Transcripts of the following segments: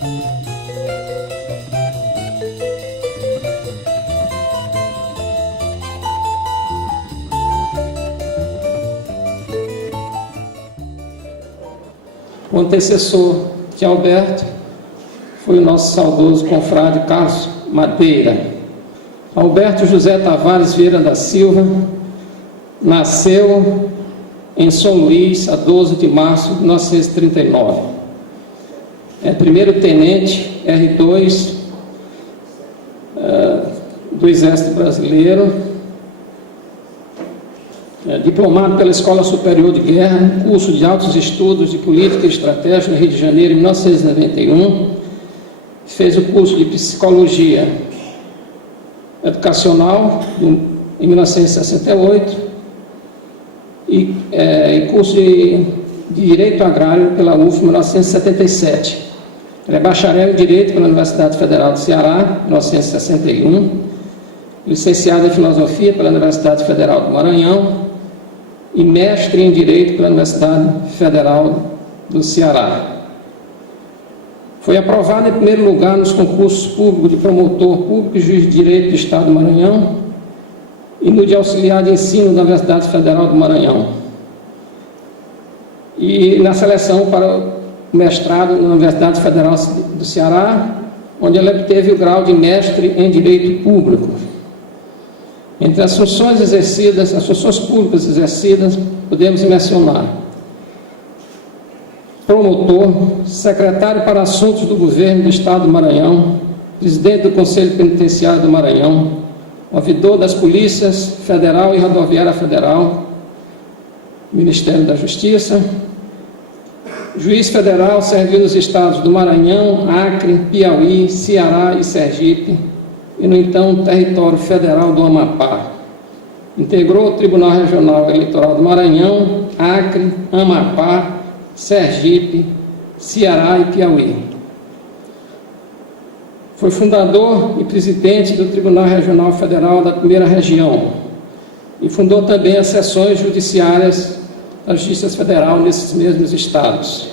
O antecessor de Alberto foi o nosso saudoso confrade Carlos Madeira. Alberto José Tavares Vieira da Silva nasceu em São Luís, a 12 de março de 1939. É primeiro-tenente R2 do Exército Brasileiro, diplomado pela Escola Superior de Guerra, curso de altos estudos de política e estratégia no Rio de Janeiro, em 1991. Fez o curso de psicologia educacional em 1968 e curso de direito agrário pela UF em 1977. Ele é bacharel em direito pela Universidade Federal do Ceará, em 1961, licenciado em filosofia pela Universidade Federal do Maranhão e mestre em direito pela Universidade Federal do Ceará. Foi aprovado em primeiro lugar nos concursos públicos de promotor público e juiz de direito do Estado do Maranhão e no de auxiliar de ensino da Universidade Federal do Maranhão. E na seleção para o mestrado na Universidade Federal do Ceará, onde ele obteve o grau de mestre em direito público. Entre as funções exercidas, as funções públicas exercidas, podemos mencionar promotor, secretário para assuntos do governo do Estado do Maranhão, presidente do Conselho Penitenciário do Maranhão, ouvidor das Polícias Federal e Rodoviária Federal, Ministério da Justiça, juiz federal, serviu nos estados do Maranhão, Acre, Piauí, Ceará e Sergipe, e no então território federal do Amapá. Integrou o Tribunal Regional Eleitoral do Maranhão, Acre, Amapá, Sergipe, Ceará e Piauí. Foi fundador e presidente do Tribunal Regional Federal da Primeira Região e fundou também as seções judiciárias da Justiça Federal nesses mesmos estados.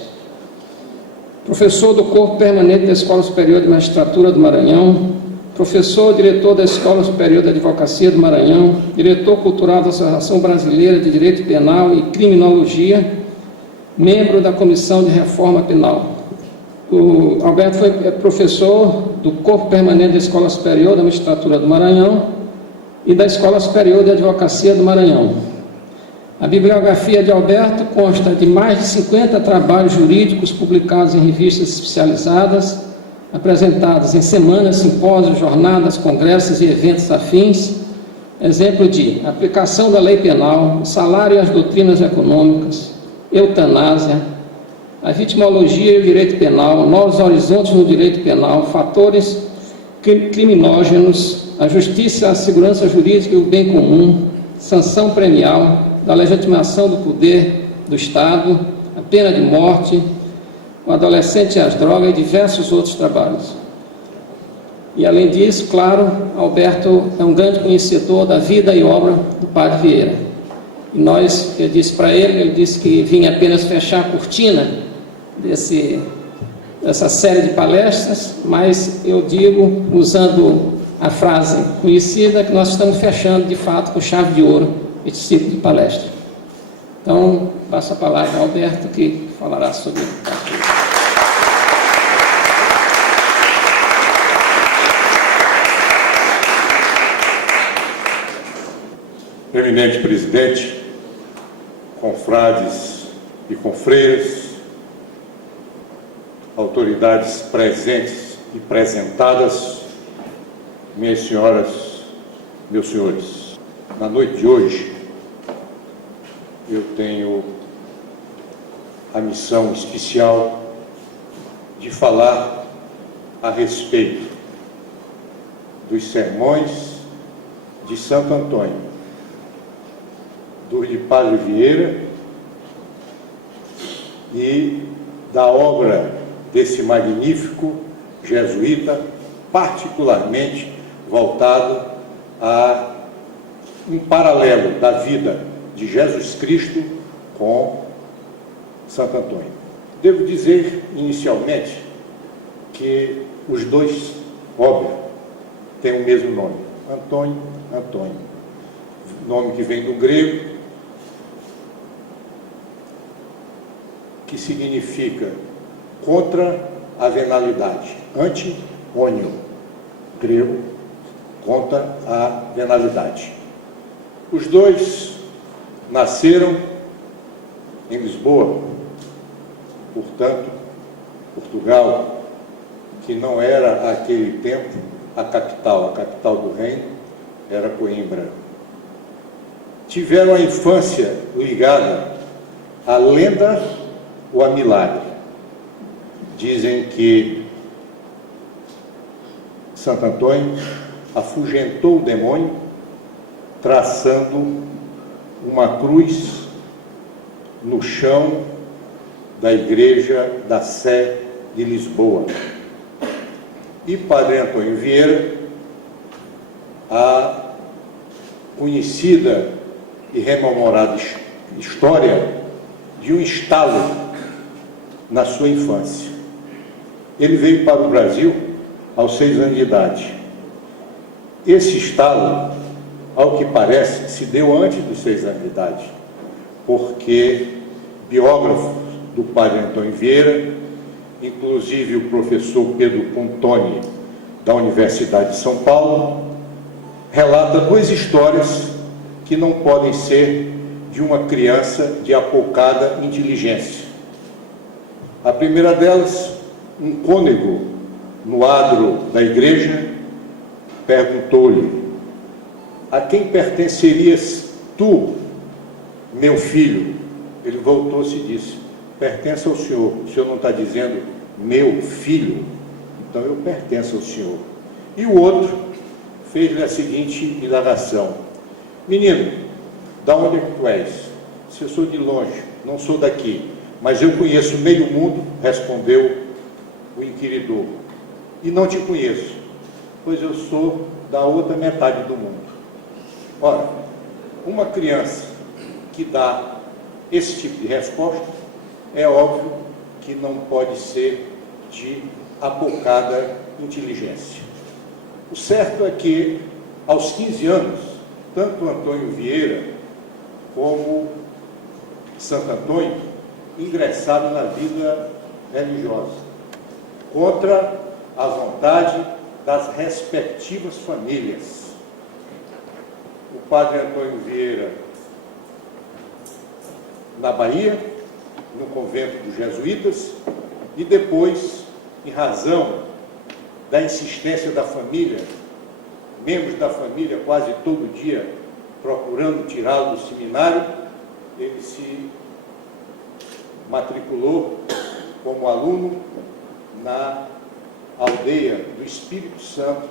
Professor do Corpo Permanente da Escola Superior de Magistratura do Maranhão, professor e diretor da Escola Superior de Advocacia do Maranhão, diretor cultural da Associação Brasileira de Direito Penal e Criminologia, membro da Comissão de Reforma Penal. O Alberto foi professor do Corpo Permanente da Escola Superior da Magistratura do Maranhão e da Escola Superior de Advocacia do Maranhão. A bibliografia de Alberto consta de mais de 50 trabalhos jurídicos publicados em revistas especializadas, apresentados em semanas, simpósios, jornadas, congressos e eventos afins, exemplo de aplicação da lei penal, o salário e as doutrinas econômicas, eutanásia, a vitimologia e o direito penal, novos horizontes no direito penal, fatores criminógenos, a justiça, a segurança jurídica e o bem comum, sanção premial, da legitimação do poder do Estado, a pena de morte, o adolescente e as drogas e diversos outros trabalhos. E além disso, claro, Alberto é um grande conhecedor da vida e obra do Padre Vieira. E eu disse para ele disse que vinha apenas fechar a cortina dessa série de palestras, mas eu digo, usando a frase conhecida, que nós estamos fechando, de fato, com chave de ouro, esse ciclo de palestra. Então, passo a palavra ao Alberto, que falará sobre o partido. Eminente presidente, confrades e confreiras, autoridades presentes e presentadas, minhas senhoras, meus senhores, na noite de hoje eu tenho a missão especial de falar a respeito dos sermões de Santo Antônio, de Padre Vieira e da obra desse magnífico jesuíta, particularmente voltado a um paralelo da vida de Jesus Cristo com Santo Antônio. Devo dizer, inicialmente, que os dois, óbvio, têm o mesmo nome, Antônio, Antônio, nome que vem do grego, que significa contra a venalidade, anti-ônio, grego, contra a venalidade. Os dois nasceram em Lisboa, portanto, Portugal, que não era, àquele tempo, a capital do reino era Coimbra. Tiveram a infância ligada à lenda ou a milagre. Dizem que Santo Antônio afugentou o demônio traçando uma cruz no chão da igreja da Sé de Lisboa. E Padre Antônio Vieira, a conhecida e rememorada história de um estalo na sua infância. Ele veio para o Brasil aos 6 anos de idade. Esse estalo, ao que parece, se deu antes dos 6 anos de idade, porque biógrafos do Padre Antônio Vieira, inclusive o professor Pedro Pontoni, da Universidade de São Paulo, relata 2 histórias que não podem ser de uma criança de apoucada inteligência. A primeira delas, um cônego no adro da igreja perguntou-lhe: a quem pertencerias tu, meu filho? Ele voltou-se e disse: pertence ao Senhor. O Senhor não está dizendo meu filho? Então eu pertenço ao Senhor. E o outro fez-lhe a seguinte indagação: menino, da onde é que tu és? Se eu sou de longe, não sou daqui, mas eu conheço meio mundo, respondeu o inquiridor. E não te conheço, pois eu sou da outra metade do mundo. Ora, uma criança que dá esse tipo de resposta, é óbvio que não pode ser de apoucada inteligência. O certo é que, aos 15 anos, tanto Antônio Vieira como Santo Antônio ingressaram na vida religiosa, contra a vontade das respectivas famílias. O padre Antônio Vieira, na Bahia, no convento dos jesuítas, e depois, em razão da insistência da família, membros da família quase todo dia procurando tirá-lo do seminário, ele se matriculou como aluno na aldeia do Espírito Santo,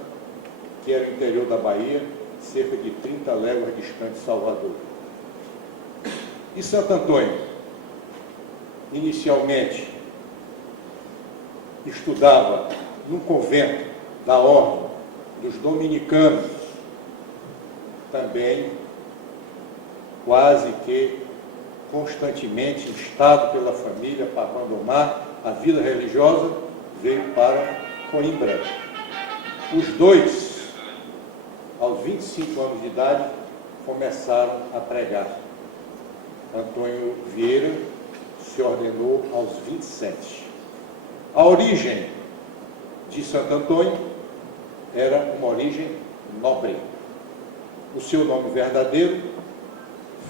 que era o interior da Bahia, cerca de 30 léguas distante de Salvador. E Santo Antônio, inicialmente, estudava num convento da ordem dos dominicanos, também quase que constantemente instado pela família para abandonar a vida religiosa, veio para Coimbra. Os dois, aos 25 anos de idade, começaram a pregar. Antônio Vieira se ordenou aos 27. A origem de Santo Antônio era uma origem nobre. O seu nome verdadeiro,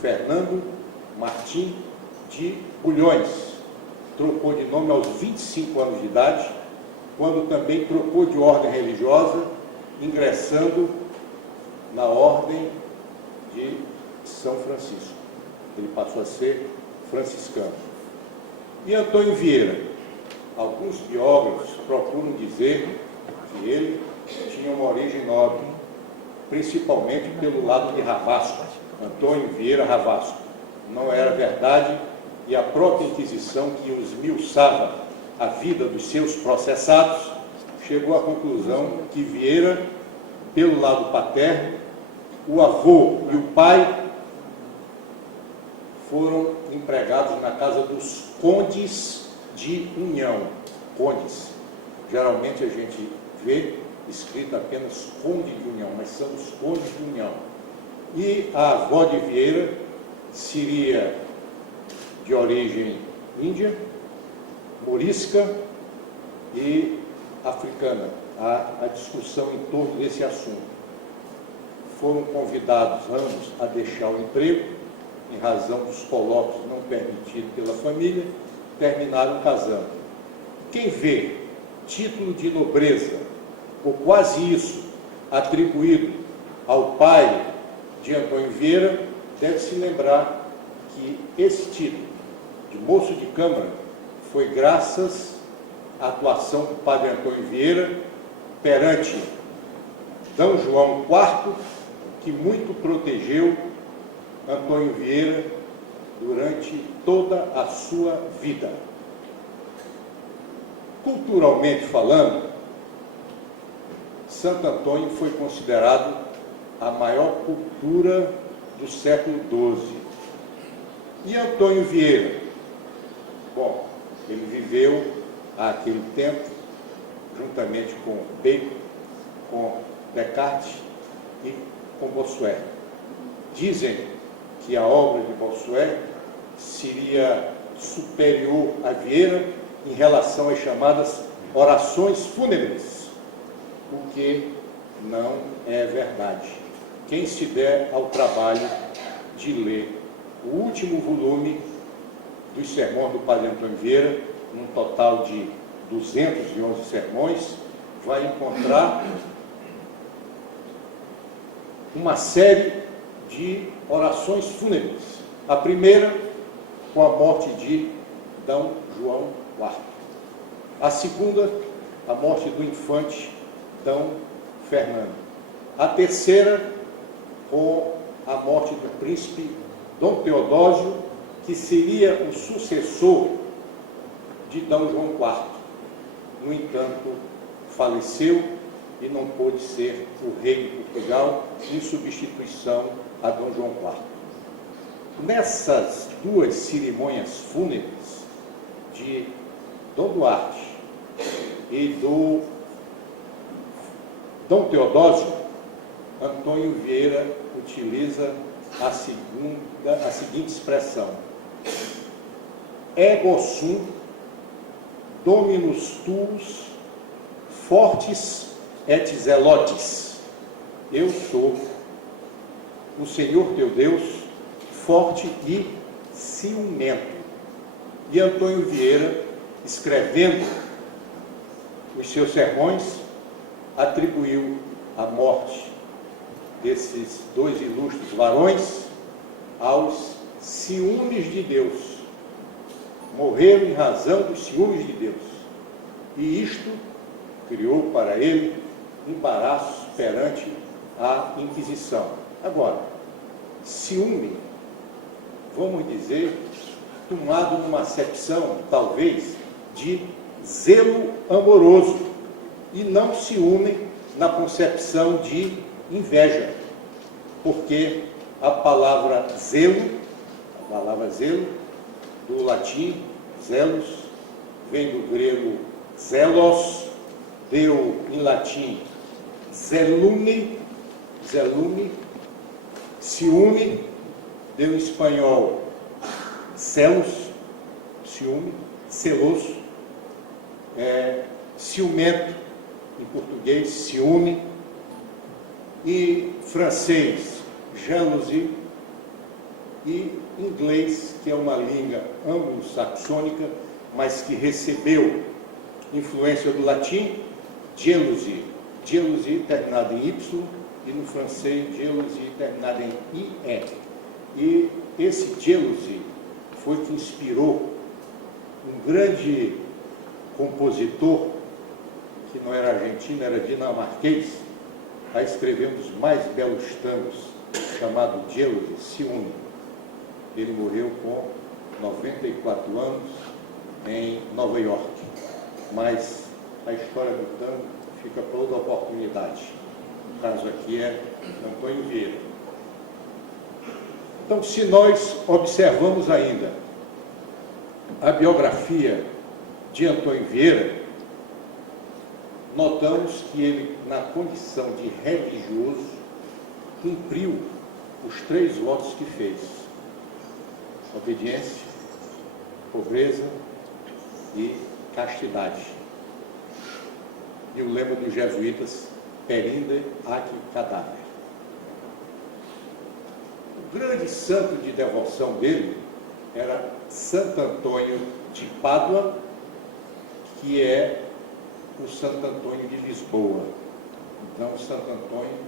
Fernando Martim de Bulhões, trocou de nome aos 25 anos de idade, quando também trocou de ordem religiosa, ingressando na ordem de São Francisco. Ele passou a ser franciscano. E Antônio Vieira, alguns biógrafos procuram dizer que ele tinha uma origem nobre, principalmente pelo lado de Ravasco, Antônio Vieira Ravasco. Não era verdade, e a própria Inquisição, que os esmiuçava a vida dos seus processados, chegou à conclusão que Vieira, pelo lado paterno, o avô e o pai foram empregados na casa dos condes de União. Condes. Geralmente a gente vê escrito apenas Conde de União, mas são os Condes de União. E a avó de Vieira seria de origem índia, morisca e africana. Há a discussão em torno desse assunto. Foram convidados ambos a deixar o emprego, em razão dos colóquios não permitidos pela família, terminaram casando. Quem vê título de nobreza, ou quase isso, atribuído ao pai de Antônio Vieira, deve se lembrar que esse título de moço de câmara foi graças à atuação do padre Antônio Vieira perante D. João IV, que muito protegeu Antônio Vieira durante toda a sua vida. Culturalmente falando, Santo Antônio foi considerado a maior cultura do século XII. E Antônio Vieira? Bom, ele viveu àquele tempo, juntamente com Bacon, com Descartes e com Bossuet. Dizem que a obra de Bossuet seria superior a Vieira em relação às chamadas orações fúnebres, o que não é verdade. Quem se der ao trabalho de ler o último volume dos sermões do padre Antônio Vieira, num total de 211 sermões, vai encontrar uma série de orações fúnebres. A primeira, com a morte de D. João IV. A segunda, a morte do infante D. Fernando. A terceira, com a morte do príncipe D. Teodósio, que seria o sucessor de D. João IV. No entanto, faleceu e não pôde ser o rei de Portugal em substituição a D. João IV. Nessas duas cerimônias fúnebres de Dom Duarte e do Dom Teodósio, Antônio Vieira utiliza a seguinte expressão: ego sum dominus tuus fortis et zelotes. Eu sou o Senhor teu Deus, forte e ciumento. E Antônio Vieira, escrevendo os seus sermões, atribuiu a morte desses dois ilustres varões aos ciúmes de Deus. Morreram em razão dos ciúmes de Deus. E isto criou para ele embaraços perante a Inquisição. Agora, ciúme, vamos dizer, tomado numa acepção, talvez, de zelo amoroso, e não ciúme na concepção de inveja, porque a palavra zelo, do latim, zelos, vem do grego zelos, deu em latim zelume, ciúme, deu em espanhol celos, ciúme, celoso, ciumento, em português, ciúme, e francês, jalousie, e inglês, que é uma língua anglo-saxônica, mas que recebeu influência do latim, jealousy, terminado em Y, e no francês, jalousie, terminado em IE. E esse jealousy foi que inspirou um grande compositor, que não era argentino, era dinamarquês, a escrever um dos mais belos tangos, chamado Jealousy, ciúme. Ele morreu com 94 anos em Nova York. Mas a história do tango fica para outra oportunidade. O caso aqui é Antônio Vieira. Então, se nós observamos ainda a biografia de Antônio Vieira, notamos que ele, na condição de religioso, cumpriu os 3 votos que fez: obediência, pobreza e castidade. E o lema dos jesuítas, perinde ac cadaver. O grande santo de devoção dele era Santo Antônio de Pádua, que é o Santo Antônio de Lisboa. Então, Santo Antônio,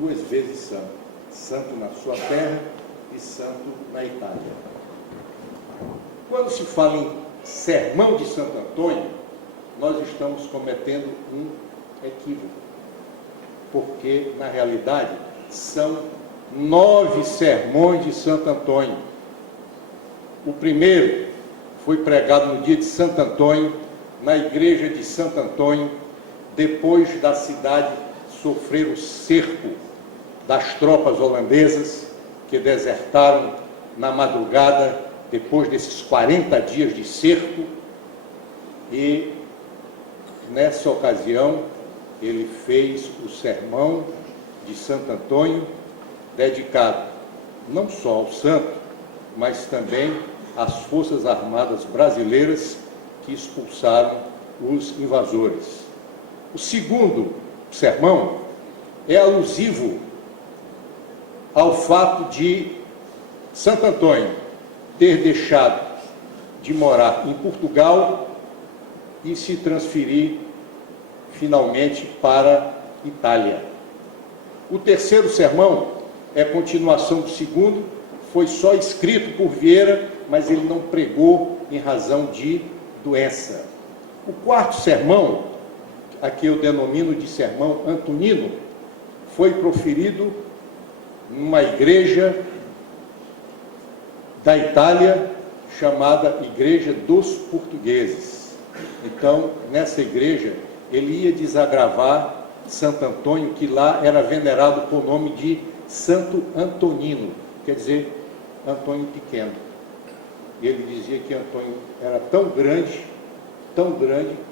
2 vezes santo. Santo na sua terra e santo na Itália. Quando se fala em sermão de Santo Antônio, nós estamos cometendo um equívoco. Porque, na realidade, são 9 sermões de Santo Antônio. O primeiro foi pregado no dia de Santo Antônio, na igreja de Santo Antônio, depois da cidade sofrer o cerco das tropas holandesas, que desertaram na madrugada, depois desses 40 dias de cerco. E, nessa ocasião, ele fez o sermão de Santo Antônio, dedicado não só ao santo, mas também às Forças Armadas brasileiras que expulsaram os invasores. O segundo sermão é alusivo ao fato de Santo Antônio ter deixado de morar em Portugal e se transferir finalmente para Itália. O terceiro sermão é continuação do segundo, foi só escrito por Vieira, mas ele não pregou em razão de doença. O quarto sermão, a que eu denomino de sermão antonino, foi proferido numa igreja da Itália chamada Igreja dos Portugueses. Então, nessa igreja, ele ia desagravar Santo Antônio, que lá era venerado com o nome de Santo Antonino, quer dizer, Antônio pequeno. E ele dizia que Antônio era tão grande,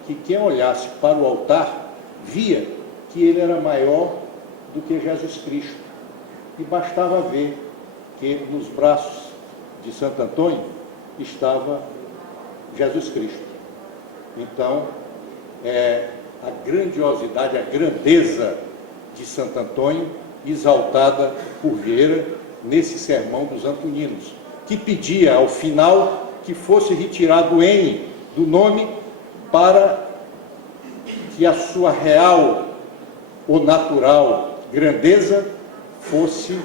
que quem olhasse para o altar via que ele era maior do que Jesus Cristo. E bastava ver que nos braços de Santo Antônio estava Jesus Cristo. Então, a grandiosidade, a grandeza de Santo Antônio, exaltada por Vieira nesse sermão dos Antoninos, que pedia ao final que fosse retirado o N do nome para que a sua real ou natural grandeza fosse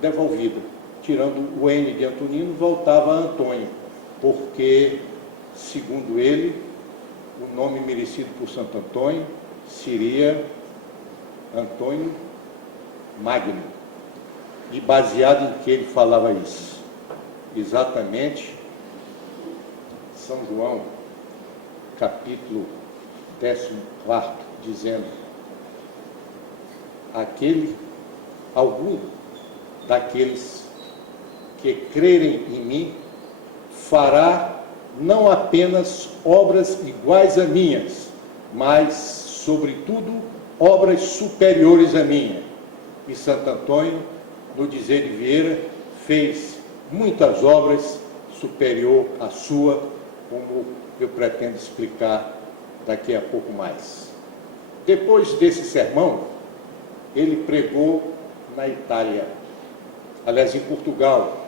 devolvida. Tirando o N de Antonino, voltava a Antônio, porque, segundo ele, o nome merecido por Santo Antônio seria Antônio Magno. E baseado em que ele falava isso? Exatamente, São João, capítulo 14, dizendo: algum daqueles que crerem em mim fará não apenas obras iguais a minhas, mas, sobretudo, obras superiores à minha. E Santo Antônio, no dizer de Vieira, fez muitas obras superior à sua, como eu pretendo explicar daqui a pouco mais. Depois desse sermão, ele pregou na Itália, aliás, em Portugal,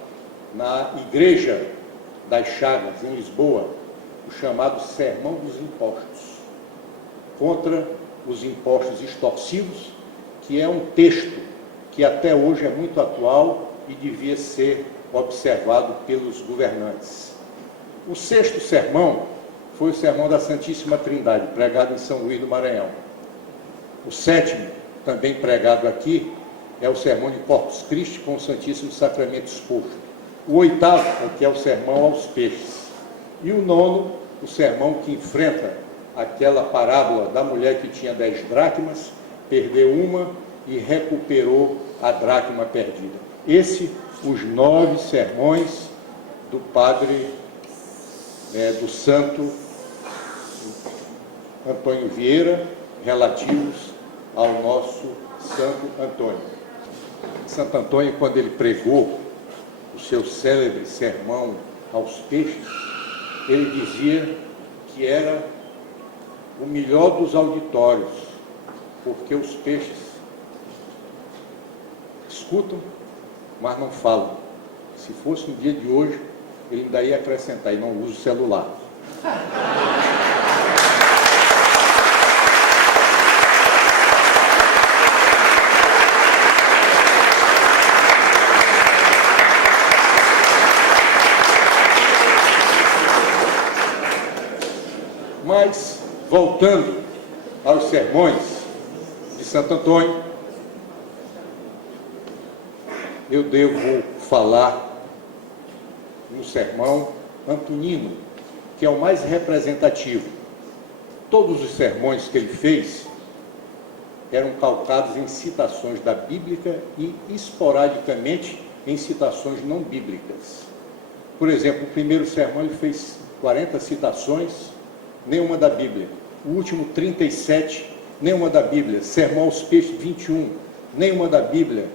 na Igreja das Chagas, em Lisboa, o chamado Sermão dos Impostos, contra os impostos extorsivos, que é um texto que até hoje é muito atual e devia ser observado pelos governantes. O sexto sermão foi o Sermão da Santíssima Trindade, pregado em São Luís do Maranhão. O sétimo, também pregado aqui, é o Sermão de Corpus Christi com o Santíssimo Sacramento exposto. O oitavo, que é o Sermão aos Peixes. E o nono, o sermão que enfrenta aquela parábola da mulher que tinha 10 dracmas, perdeu uma e recuperou a dracma perdida. Os 9 sermões do padre, do santo Antônio Vieira, relativos ao nosso Santo Antônio. Santo Antônio, quando ele pregou o seu célebre sermão aos peixes, ele dizia que era o melhor dos auditórios, porque os peixes escutam, mas não falam. Se fosse no dia de hoje, ele ainda ia acrescentar, e não usa o celular. Mas, voltando aos sermões de Santo Antônio, eu devo falar no sermão antonino, que é o mais representativo. Todos os sermões que ele fez eram calcados em citações da Bíblia e, esporadicamente, em citações não bíblicas. Por exemplo, o primeiro sermão ele fez 40 citações, nenhuma da Bíblia. O último, 37, nenhuma da Bíblia. Sermão aos peixes, 21, nenhuma da Bíblia.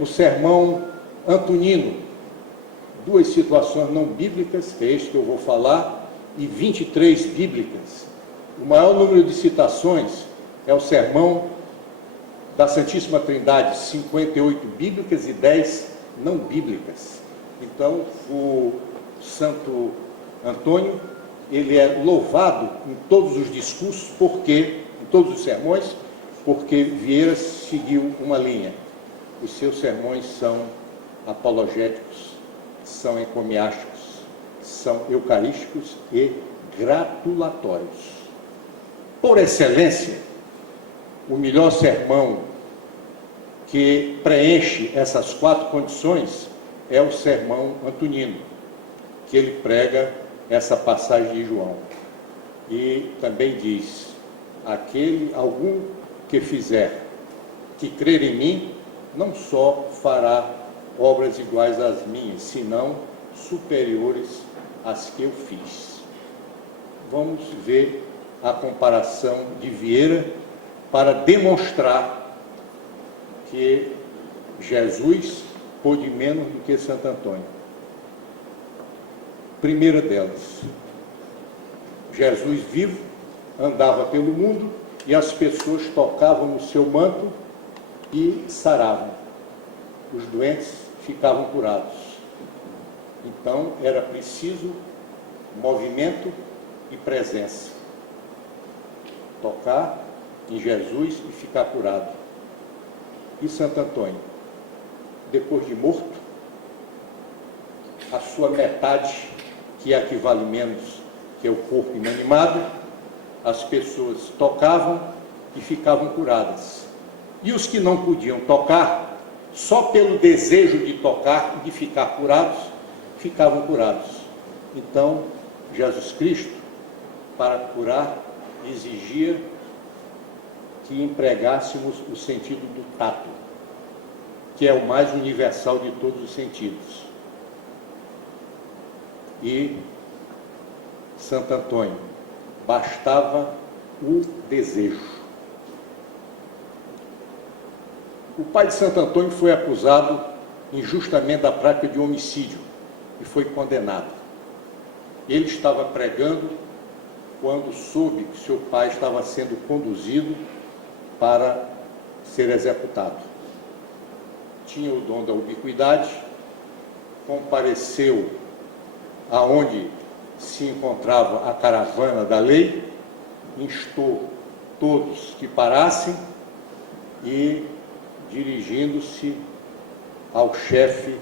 O sermão antonino, 2 situações não bíblicas, que é este que eu vou falar, e 23 bíblicas. O maior número de citações é o sermão da Santíssima Trindade, 58 bíblicas e 10 não bíblicas. Então, o Santo Antônio, ele é louvado em todos os discursos, em todos os sermões, porque Vieira seguiu uma linha. Os seus sermões são apologéticos, são encomiásticos, são eucarísticos e gratulatórios. Por excelência, o melhor sermão que preenche essas 4 condições é o sermão antonino, que ele prega essa passagem de João. E também diz: algum que crer em mim, não só fará obras iguais às minhas, senão superiores às que eu fiz. Vamos ver a comparação de Vieira para demonstrar que Jesus pôde menos do que Santo Antônio. Primeira delas, Jesus vivo andava pelo mundo e as pessoas tocavam no seu manto e saravam. Os doentes ficavam curados. Então, era preciso movimento e presença. Tocar em Jesus e ficar curado. E Santo Antônio, depois de morto, a sua metade, que é a que vale menos, que é o corpo inanimado, as pessoas tocavam e ficavam curadas. E os que não podiam tocar, só pelo desejo de tocar e de ficar curados, ficavam curados. Então, Jesus Cristo, para curar, exigia que empregássemos o sentido do tato, que é o mais universal de todos os sentidos. E Santo Antônio, bastava o desejo. O pai de Santo Antônio foi acusado injustamente da prática de homicídio e foi condenado. Ele estava pregando quando soube que seu pai estava sendo conduzido para ser executado. Tinha o dom da ubiquidade, compareceu aonde se encontrava a caravana da lei, instou todos que parassem e, dirigindo-se ao chefe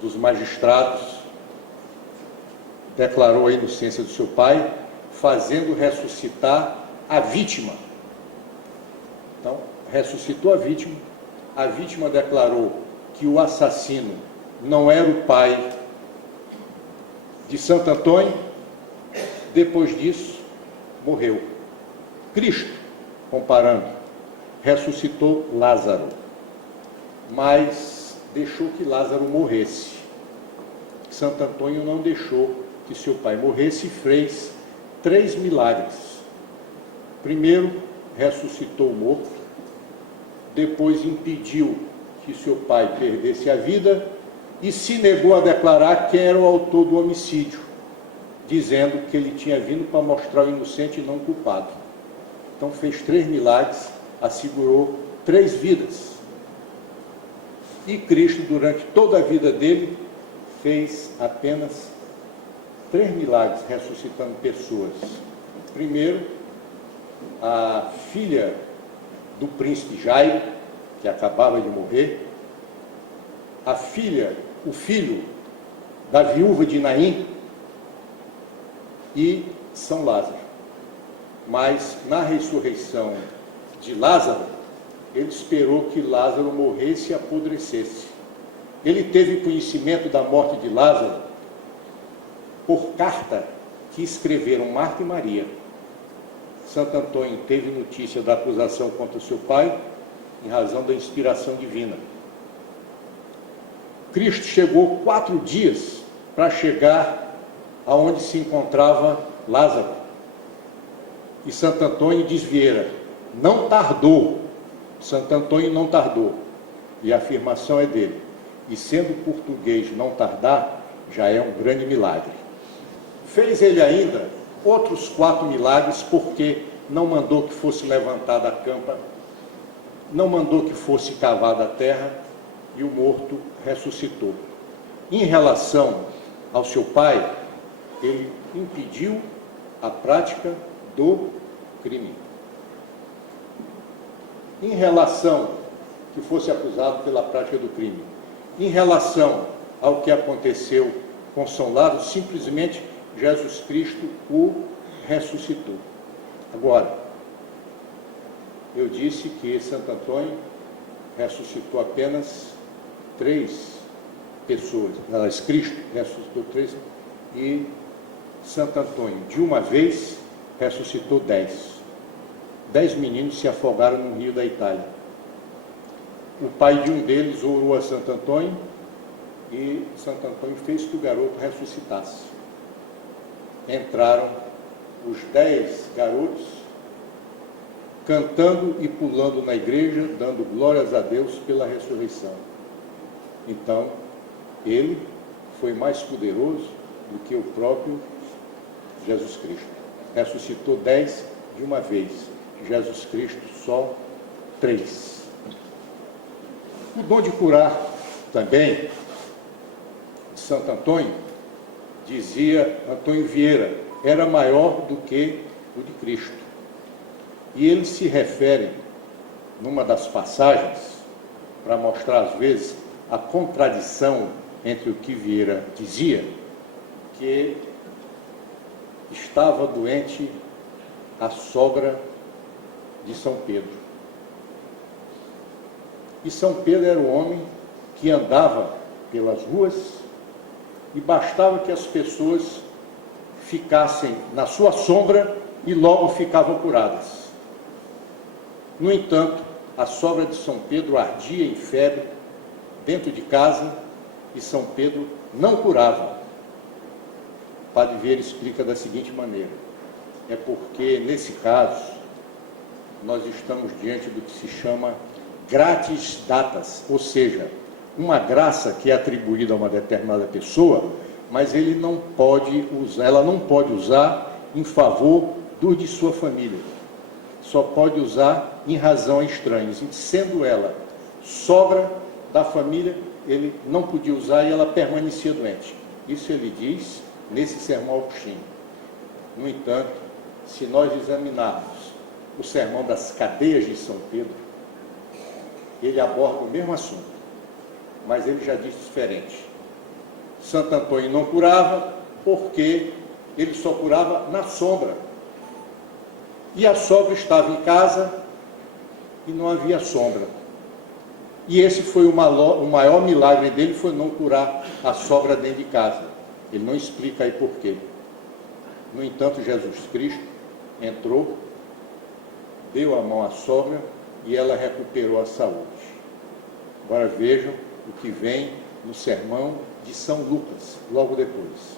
dos magistrados, declarou a inocência do seu pai, fazendo ressuscitar a vítima. Então, ressuscitou a vítima declarou que o assassino não era o pai de Santo Antônio. Depois disso, morreu. Cristo, comparando, ressuscitou Lázaro, mas deixou que Lázaro morresse. Santo Antônio não deixou que seu pai morresse e fez 3 milagres. Primeiro, ressuscitou o morto, depois impediu que seu pai perdesse a vida e se negou a declarar quem era o autor do homicídio, dizendo que ele tinha vindo para mostrar o inocente e não o culpado. Então fez 3 milagres, assegurou 3 vidas. E Cristo, durante toda a vida dele, fez apenas 3 milagres, ressuscitando pessoas. Primeiro, a filha do príncipe Jairo, que acabava de morrer, o filho da viúva de Naim e São Lázaro. Mas na ressurreição de Lázaro, ele esperou que Lázaro morresse e apodrecesse. Ele teve conhecimento da morte de Lázaro por carta que escreveram Marta e Maria. Santo Antônio teve notícia da acusação contra seu pai em razão da inspiração divina. Cristo chegou 4 dias para chegar aonde se encontrava Lázaro. E Santo Antônio diz Vieira, não tardou. Santo Antônio não tardou. E a afirmação é dele. E sendo português não tardar, já é um grande milagre. Fez ele ainda outros 4 milagres, porque não mandou que fosse levantada a campa, não mandou que fosse cavada a terra, e o morto ressuscitou. Em relação ao seu pai, ele impediu a prática do crime. Em relação que fosse acusado pela prática do crime. Em relação ao que aconteceu com São Lázaro, simplesmente Jesus Cristo o ressuscitou. Agora, eu disse que Santo Antônio ressuscitou apenas 3 pessoas. Aliás, Cristo ressuscitou 3 e Santo Antônio, de uma vez, ressuscitou 10. 10 meninos se afogaram no rio da Itália. O pai de um deles orou a Santo Antônio e Santo Antônio fez que o garoto ressuscitasse. Entraram os 10 garotos cantando e pulando na igreja, dando glórias a Deus pela ressurreição. Então, ele foi mais poderoso do que o próprio Jesus Cristo. Ressuscitou 10 de uma vez. Jesus Cristo só 3. O dom de curar também, de Santo Antônio, dizia Antônio Vieira, era maior do que o de Cristo. E ele se refere, numa das passagens, para mostrar às vezes a contradição entre o que Vieira dizia, que estava doente a sogra de São Pedro. E São Pedro era o homem que andava pelas ruas e bastava que as pessoas ficassem na sua sombra e logo ficavam curadas. No entanto, a sogra de São Pedro ardia em febre dentro de casa e São Pedro não curava. O Padre Vieira explica da seguinte maneira: é porque, nesse caso, nós estamos diante do que se chama gratis datas, ou seja, uma graça que é atribuída a uma determinada pessoa, mas ela não pode usar em favor dos de sua família. Só pode usar em razão a estranhos. E sendo ela sogra da família, ele não podia usar e ela permanecia doente. Isso ele diz nesse sermão ao Agostinho. No entanto, se nós examinarmos o sermão das cadeias de São Pedro, ele aborda o mesmo assunto, mas ele já diz diferente. Santo Antônio não curava porque ele só curava na sombra. E a sogra estava em casa e não havia sombra. E esse foi o maior milagre dele, foi não curar a sogra dentro de casa. Ele não explica aí por quê. No entanto, Jesus Cristo entrou, deu a mão à sogra e ela recuperou a saúde. Agora vejam o que vem no sermão de São Lucas, logo depois.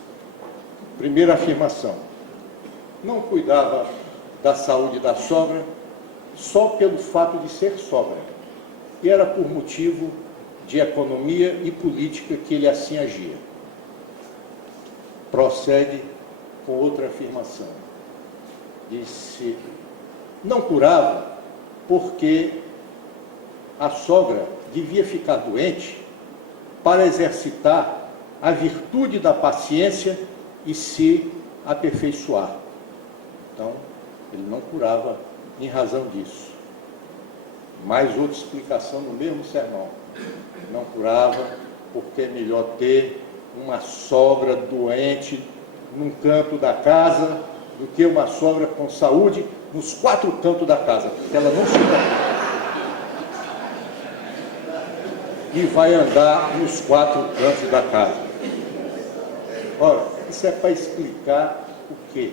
Primeira afirmação: não cuidava da saúde da sogra só pelo fato de ser sogra. E era por motivo de economia e política que ele assim agia. Prossegue com outra afirmação. Disse, não curava porque a sogra devia ficar doente para exercitar a virtude da paciência e se aperfeiçoar. Então, ele não curava em razão disso. Mais outra explicação no mesmo sermão. Não curava porque é melhor ter uma sogra doente num canto da casa do que uma sogra com saúde nos 4 cantos da casa, porque ela não se preocupa. E vai andar nos 4 cantos da casa. Ora, isso é para explicar o quê?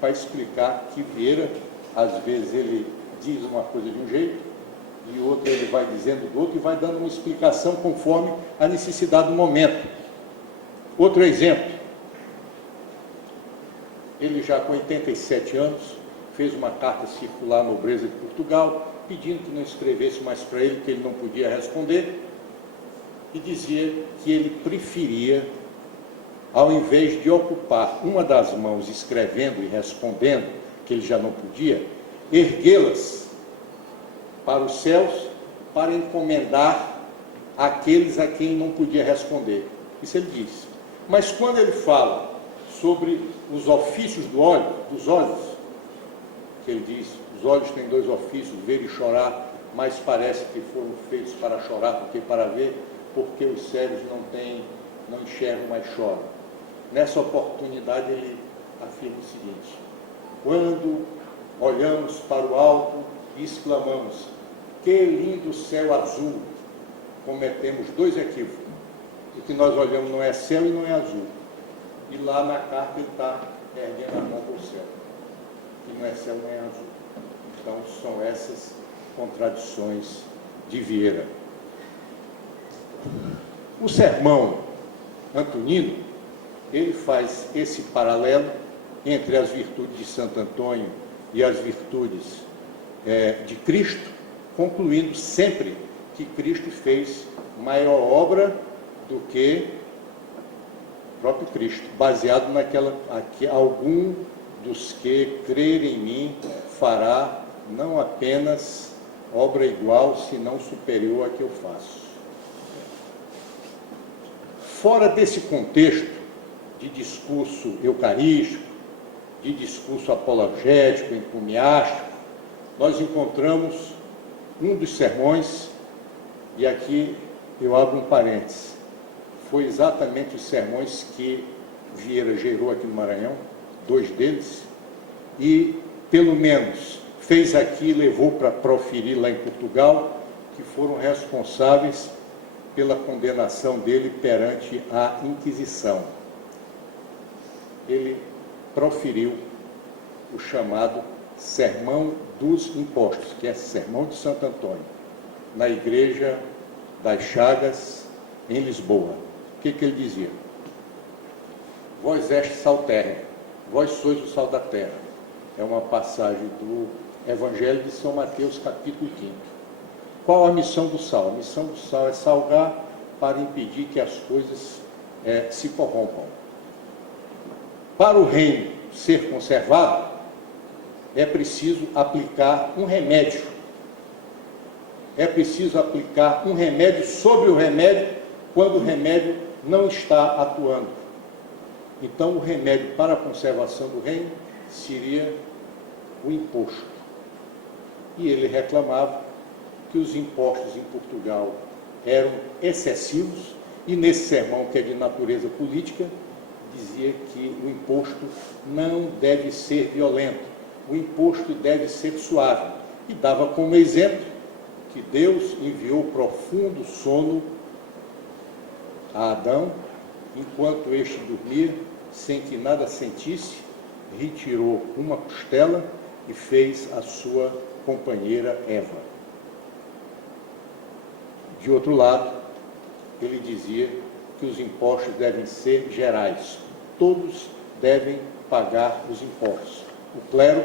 Para explicar que Vieira, às vezes ele diz uma coisa de um jeito, e outra ele vai dizendo do outro, e vai dando uma explicação conforme a necessidade do momento. Outro exemplo, ele já com 87 anos, fez uma carta circular à nobreza de Portugal, pedindo que não escrevesse mais para ele, que ele não podia responder, e dizia que ele preferia, ao invés de ocupar uma das mãos escrevendo e respondendo, que ele já não podia, erguê-las para os céus, para encomendar àqueles a quem não podia responder. Isso ele disse. Mas quando ele fala sobre os ofícios dos olhos, que ele diz, os olhos têm 2 ofícios, ver e chorar, mas parece que foram feitos para chorar do que para ver, porque os cegos não enxergam, mas choram. Nessa oportunidade ele afirma o seguinte, quando olhamos para o alto e exclamamos, que lindo céu azul, cometemos 2 equívocos. O que nós olhamos não é céu e não é azul. E lá na carta ele está erguendo a mão para o céu. E não é céu nem é azul. Então são essas contradições de Vieira. O sermão antonino, ele faz esse paralelo entre as virtudes de Santo Antônio e as virtudes de Cristo, concluindo sempre que Cristo fez maior obra do que o próprio Cristo, baseado naquela que algum dos que crerem em mim fará não apenas obra igual, senão superior à que eu faço. Fora desse contexto de discurso eucarístico, de discurso apologético, encomiástico, nós encontramos um dos sermões, e aqui eu abro um parênteses, foi exatamente os sermões que Vieira gerou aqui no Maranhão, 2 deles, e pelo menos fez aqui e levou para proferir lá em Portugal, que foram responsáveis pela condenação dele perante a Inquisição. Ele proferiu o chamado Sermão dos Impostos, que é Sermão de Santo Antônio, na Igreja das Chagas, em Lisboa. O que ele dizia? Vós estes sal terra, vós sois o sal da terra. É uma passagem do Evangelho de São Mateus, capítulo 5. Qual a missão do sal? A missão do sal é salgar para impedir que as coisas se corrompam. Para o reino ser conservado, é preciso aplicar um remédio. É preciso aplicar um remédio sobre o remédio quando o remédio não está atuando. Então, o remédio para a conservação do reino seria o imposto. E ele reclamava que os impostos em Portugal eram excessivos, e nesse sermão, que é de natureza política, dizia que o imposto não deve ser violento, o imposto deve ser suave. E dava como exemplo que Deus enviou profundo sono a Adão, enquanto este dormia, sem que nada sentisse, retirou uma costela e fez a sua companheira Eva. De outro lado, ele dizia que os impostos devem ser gerais. Todos devem pagar os impostos. O clero,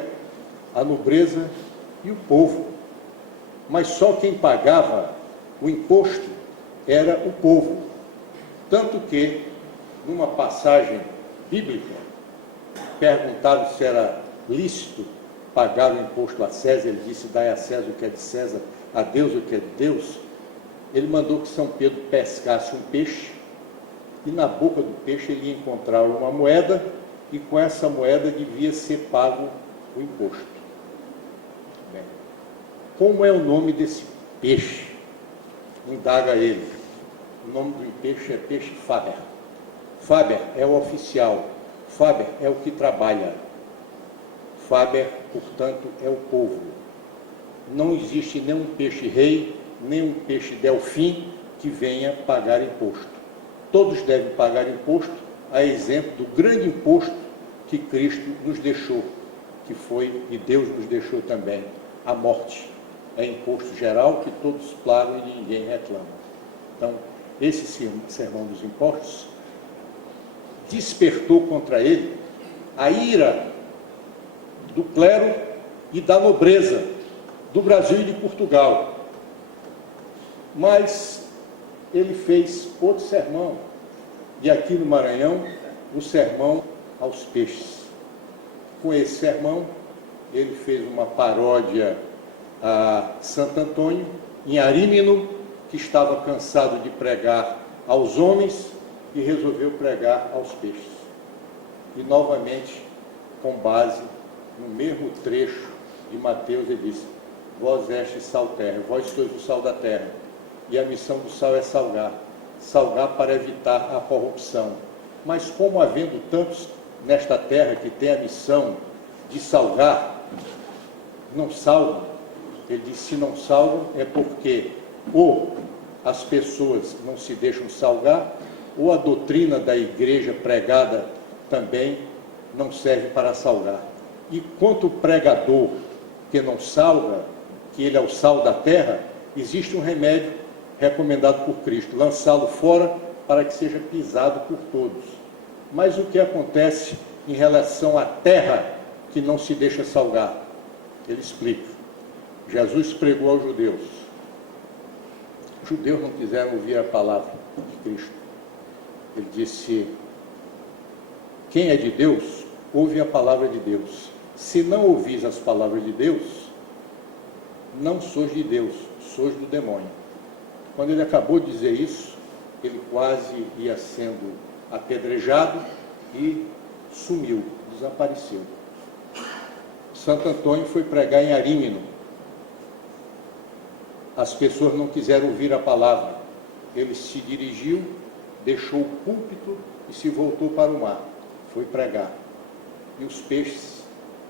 a nobreza e o povo. Mas só quem pagava o imposto era o povo. Tanto que, numa passagem bíblica, perguntaram se era lícito pagar o imposto a César. Ele disse: dai a César o que é de César, a Deus o que é de Deus. Ele mandou que São Pedro pescasse um peixe, e na boca do peixe ele ia encontrar uma moeda, e com essa moeda devia ser pago o imposto. Bem, como é o nome desse peixe? Indaga ele. O nome do peixe é peixe Faber. Faber é o oficial, Faber é o que trabalha, Faber, portanto, é o povo. Não existe nenhum peixe rei, nenhum peixe delfim que venha pagar imposto. Todos devem pagar imposto, a exemplo do grande imposto que Cristo nos deixou, que foi, e Deus nos deixou também, a morte. É imposto geral que todos pagam e ninguém reclama. Então, esse sermão dos impostos despertou contra ele a ira do clero e da nobreza do Brasil e de Portugal. Mas ele fez outro sermão, e aqui no Maranhão, o sermão aos peixes. Com esse sermão, ele fez uma paródia a Santo Antônio, em Arímino, que estava cansado de pregar aos homens e resolveu pregar aos peixes. E novamente, com base no mesmo trecho de Mateus, ele disse: vós estes sal terra, vós sois o sal da terra, e a missão do sal é salgar, salgar para evitar a corrupção. Mas como havendo tantos nesta terra que tem a missão de salgar, não salgam, ele disse: se não salgam é porque ou as pessoas não se deixam salgar, ou a doutrina da igreja pregada também não serve para salgar. E quanto o pregador que não salga, que ele é o sal da terra, existe um remédio recomendado por Cristo: lançá-lo fora para que seja pisado por todos. Mas o que acontece em relação à terra que não se deixa salgar? Ele explica. Jesus pregou aos judeus. Os judeus não quiseram ouvir a palavra de Cristo. Ele disse: quem é de Deus, ouve a palavra de Deus. Se não ouvis as palavras de Deus, não sois de Deus, sois do demônio. Quando ele acabou de dizer isso, ele quase ia sendo apedrejado e sumiu, desapareceu. Santo Antônio foi pregar em Arímino. As pessoas não quiseram ouvir a palavra. Ele se dirigiu, deixou o púlpito e se voltou para o mar. Foi pregar. E os peixes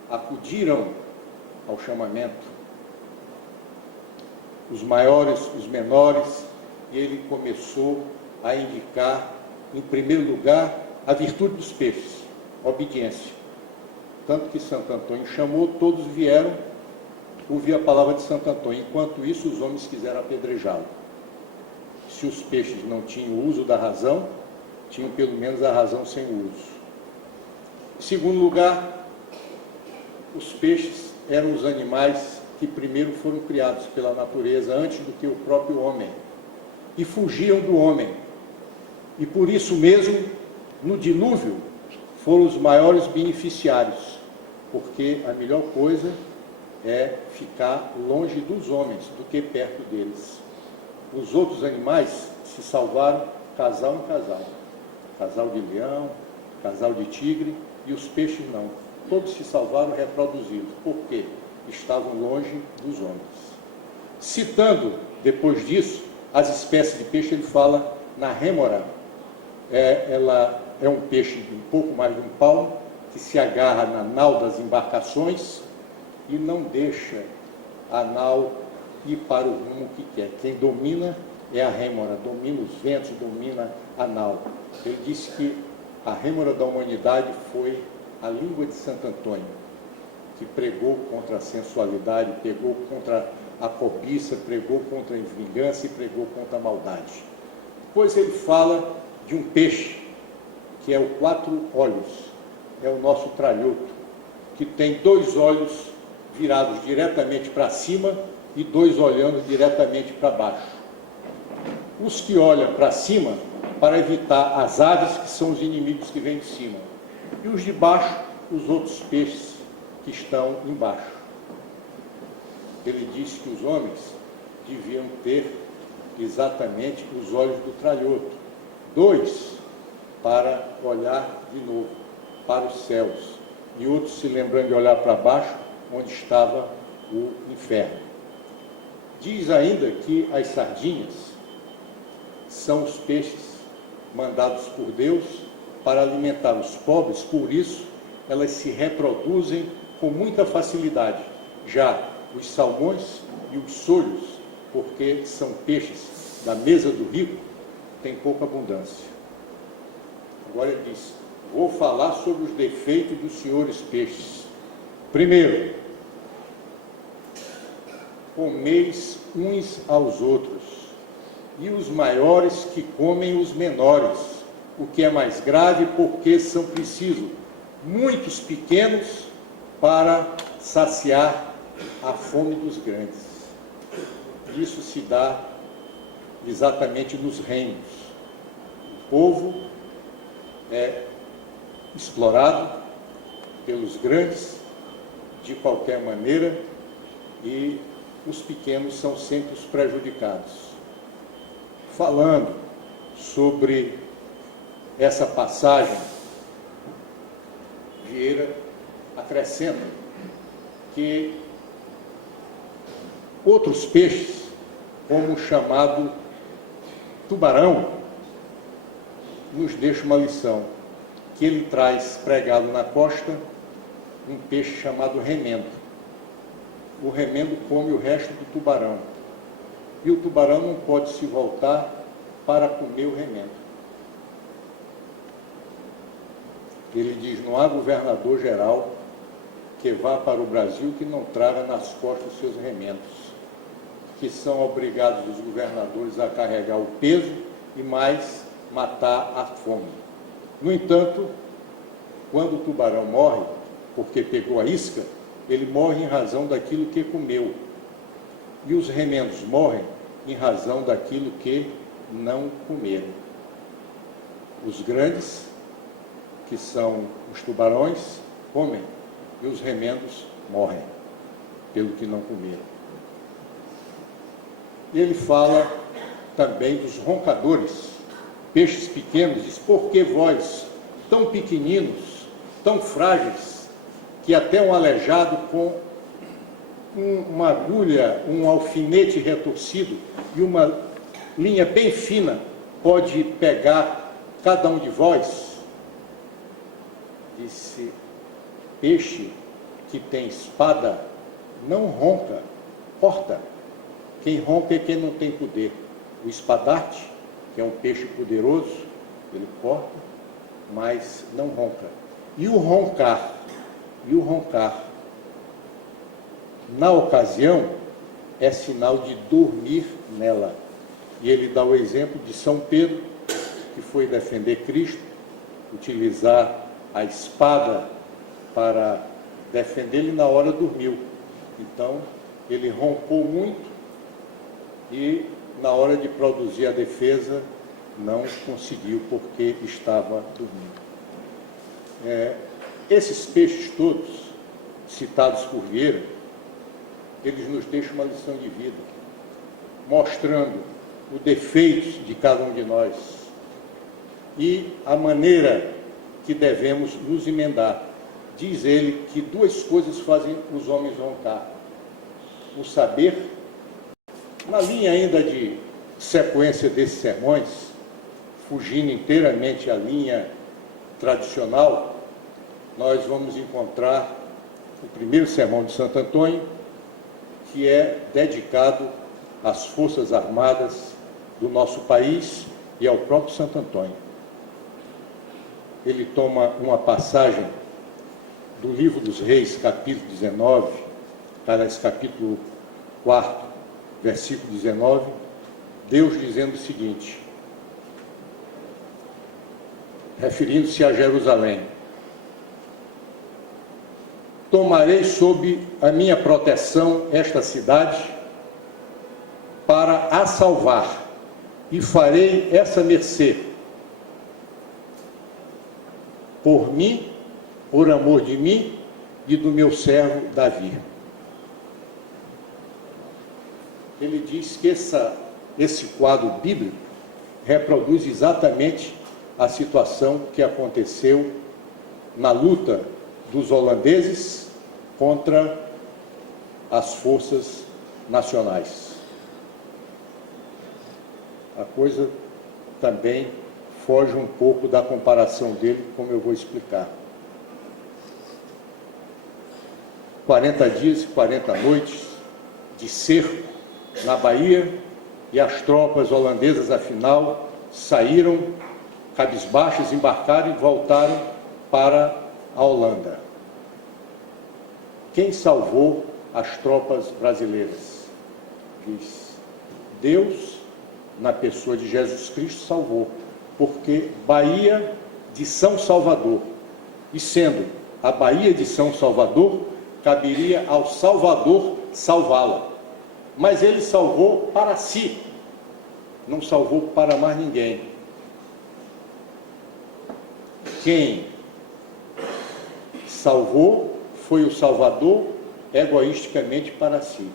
acudiram ao chamamento. Os maiores, os menores, e ele começou a indicar, em primeiro lugar, a virtude dos peixes, a obediência. Tanto que Santo Antônio chamou, todos vieram ouvir a palavra de Santo Antônio. Enquanto isso, os homens quiseram apedrejá-lo. Se os peixes não tinham o uso da razão, tinham pelo menos a razão sem uso. Em segundo lugar, os peixes eram os animais que primeiro foram criados pela natureza, antes do que o próprio homem, e fugiam do homem. E por isso mesmo, no dilúvio, foram os maiores beneficiários, porque a melhor coisa é ficar longe dos homens do que perto deles. Os outros animais se salvaram casal em casal. Casal de leão, casal de tigre, e os peixes não. Todos se salvaram reproduzidos. Por quê? Estavam longe dos homens. Citando, depois disso, as espécies de peixe, ele fala na rêmora. Ela é um peixe de um pouco mais de um palmo, que se agarra na nau das embarcações e não deixa a nau ir para o rumo que quer. Quem domina é a rêmora, domina os ventos, domina a nau. Ele disse que a rêmora da humanidade foi a língua de Santo Antônio, que pregou contra a sensualidade, pregou contra a cobiça, pregou contra a vingança e pregou contra a maldade. Depois ele fala de um peixe, que é o 4 olhos, é o nosso tralhoto, que tem 2 olhos virados diretamente para cima e 2 olhando diretamente para baixo. Os que olham para cima, para evitar as aves, que são os inimigos que vêm de cima. E os de baixo, os outros peixes que estão embaixo. Ele disse que os homens deviam ter exatamente os olhos do tralhoto. 2 para olhar de novo para os céus. E outros se lembrando de olhar para baixo, onde estava o inferno. Diz ainda que as sardinhas são os peixes mandados por Deus para alimentar os pobres, por isso elas se reproduzem com muita facilidade. Já os salmões e os solhos, porque são peixes da mesa do rico, têm pouca abundância. Agora ele diz, vou falar sobre os defeitos dos senhores peixes. Primeiro, comeis uns aos outros, e os maiores que comem os menores, o que é mais grave, porque são precisos muitos pequenos para saciar a fome dos grandes. Isso se dá exatamente nos reinos. O povo é explorado pelos grandes de qualquer maneira e os pequenos são sempre os prejudicados. Falando sobre essa passagem, Vieira acrescenta que outros peixes, como o chamado tubarão, nos deixa uma lição, que ele traz pregado na costa um peixe chamado remendo. O remendo come o resto do tubarão. E o tubarão não pode se voltar para comer o remendo. Ele diz, não há governador geral que vá para o Brasil que não traga nas costas os seus remendos, que são obrigados os governadores a carregar o peso e mais matar a fome. No entanto, quando o tubarão morre, porque pegou a isca, ele morre em razão daquilo que comeu. E os remendos morrem em razão daquilo que não comeram. Os grandes, que são os tubarões, comem, e os remendos morrem pelo que não comeram. E ele fala também dos roncadores, peixes pequenos, diz, por que vós, tão pequeninos, tão frágeis, que até um aleijado com uma agulha, um alfinete retorcido e uma linha bem fina pode pegar cada um de vós? Disse, peixe que tem espada não ronca, corta. Quem ronca é quem não tem poder. O espadarte, que é um peixe poderoso, ele corta, mas não ronca. E o roncar, na ocasião, é sinal de dormir nela. E ele dá o exemplo de São Pedro, que foi defender Cristo, utilizar a espada para defender-lhe, na hora dormiu. Então, ele roncou muito e, na hora de produzir a defesa, não conseguiu, porque estava dormindo. Esses peixes todos, citados por Vieira, eles nos deixam uma lição de vida, mostrando os defeitos de cada um de nós e a maneira que devemos nos emendar. Diz ele que 2 coisas fazem os homens roncar: o saber, na linha ainda de sequência desses sermões, fugindo inteiramente à linha tradicional, nós vamos encontrar o primeiro sermão de Santo Antônio, que é dedicado às Forças Armadas do nosso país e ao próprio Santo Antônio. Ele toma uma passagem do Livro dos Reis, capítulo 19, aliás, capítulo 4, versículo 19, Deus dizendo o seguinte, referindo-se a Jerusalém: tomarei sob a minha proteção esta cidade para a salvar, e farei essa mercê por mim, por amor de mim e do meu servo Davi. Ele diz que esse quadro bíblico reproduz exatamente a situação que aconteceu na luta dos holandeses contra as forças nacionais. A coisa também foge um pouco da comparação dele, como eu vou explicar. 40 dias e 40 noites de cerco na Bahia, e as tropas holandesas, afinal, saíram cabisbaixas, embarcaram e voltaram para a Holanda. Quem salvou as tropas brasileiras? Diz, Deus, na pessoa de Jesus Cristo, salvou, porque Bahia de São Salvador, e sendo a Bahia de São Salvador, caberia ao Salvador salvá-la. Mas ele salvou para si, não salvou para mais ninguém. Quem salvou foi o Salvador egoisticamente para si.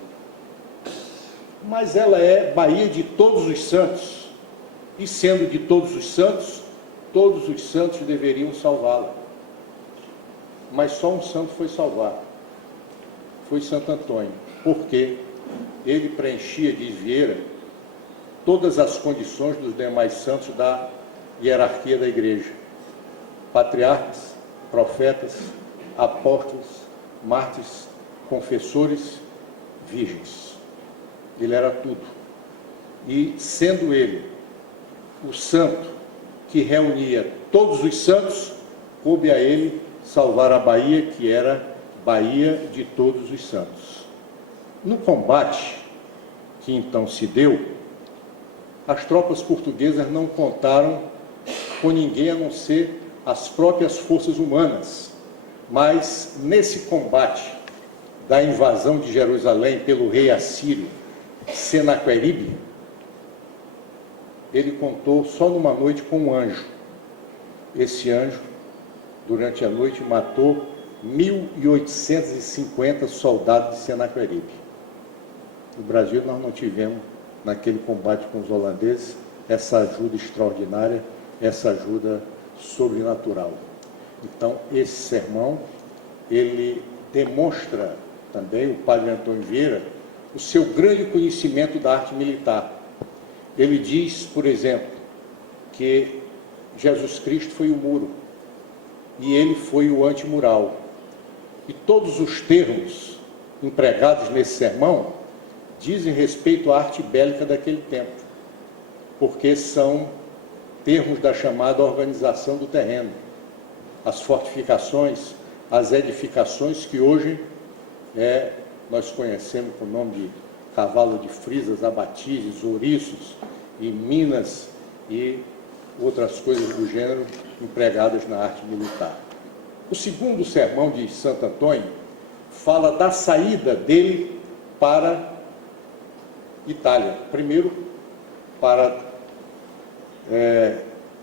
Mas ela é Bahia de todos os santos, e sendo de todos os santos deveriam salvá-la. Mas só um santo foi salvar, foi Santo Antônio, porque ele preenchia, diz Vieira, todas as condições dos demais santos da hierarquia da igreja: patriarcas, profetas, apóstolos, mártires, confessores, virgens. Ele era tudo. E sendo ele o santo que reunia todos os santos, coube a ele salvar a Bahia, que era Bahia de todos os santos. No combate que então se deu, as tropas portuguesas não contaram com ninguém a não ser as próprias forças humanas, mas nesse combate da invasão de Jerusalém pelo rei assírio Senaqueribe, ele contou só numa noite com um anjo. Esse anjo, durante a noite, matou 1.850 soldados de Senaqueribe. No Brasil, nós não tivemos, naquele combate com os holandeses, essa ajuda extraordinária, essa ajuda sobrenatural. Então, esse sermão, ele demonstra também, o padre Antônio Vieira, o seu grande conhecimento da arte militar. Ele diz, por exemplo, que Jesus Cristo foi o muro, e ele foi o antimural. E todos os termos empregados nesse sermão dizem respeito à arte bélica daquele tempo, porque são termos da chamada organização do terreno, as fortificações, as edificações que hoje nós conhecemos com o nome de cavalo de frisas, abatizes, ouriços e minas e outras coisas do gênero empregadas na arte militar. O segundo sermão de Santo Antônio fala da saída dele para Itália. Primeiro, para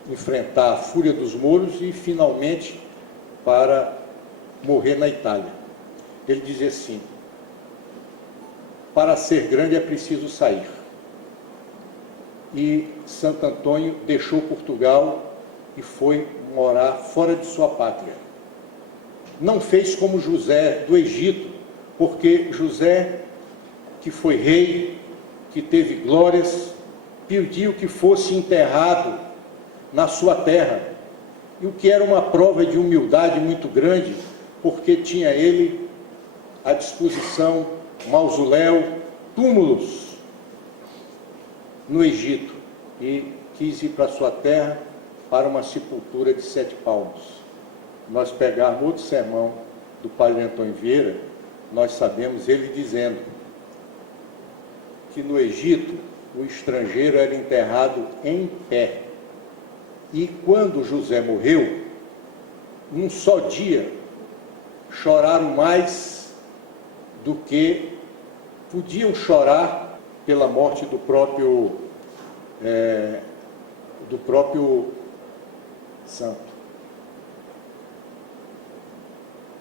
enfrentar a fúria dos mouros e, finalmente, para morrer na Itália. Ele dizia assim: para ser grande é preciso sair. E Santo Antônio deixou Portugal e foi morar fora de sua pátria. Não fez como José do Egito, porque José, que foi rei, que teve glórias, pediu que fosse enterrado na sua terra, e o que era uma prova de humildade muito grande, porque tinha ele à disposição mausoléu, túmulos no Egito, e quis ir para sua terra para uma sepultura de 7 palmos. Nós pegarmos outro sermão do padre Antônio Vieira, nós sabemos ele dizendo que no Egito o estrangeiro era enterrado em pé. E quando José morreu, num só dia, choraram mais do que podiam chorar pela morte do próprio santo.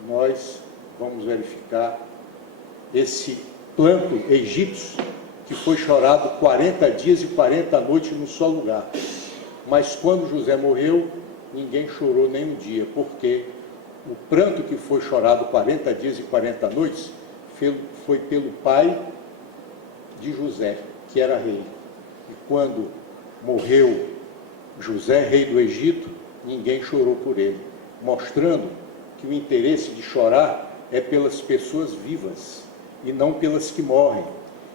Nós vamos verificar esse planto egípcio que foi chorado 40 dias e 40 noites num só lugar. Mas quando José morreu, ninguém chorou nem um dia, porque o pranto que foi chorado 40 dias e 40 noites foi pelo pai de José, que era rei. E quando morreu José, rei do Egito, ninguém chorou por ele, mostrando que o interesse de chorar é pelas pessoas vivas e não pelas que morrem.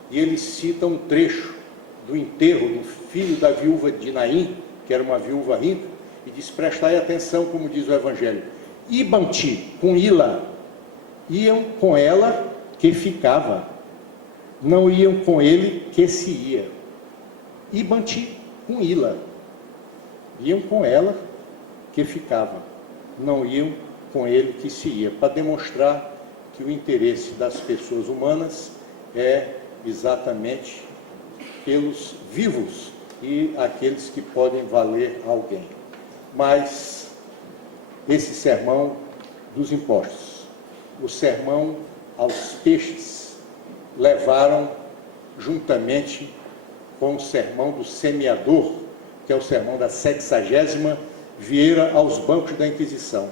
E ele cita um trecho do enterro do filho da viúva de Naim, que era uma viúva rica, e diz: prestai atenção, como diz o Evangelho, Ibanti, com Ila, iam com ela que ficava, não iam com ele que se ia. Ibanti, com Ila, iam com ela que ficava, não iam com ele que se ia, para demonstrar que o interesse das pessoas humanas é exatamente pelos vivos e aqueles que podem valer alguém. Mas esse sermão dos impostos, o sermão aos peixes, levaram juntamente com o sermão do semeador, que é o sermão da 60ª, Vieira aos bancos da Inquisição.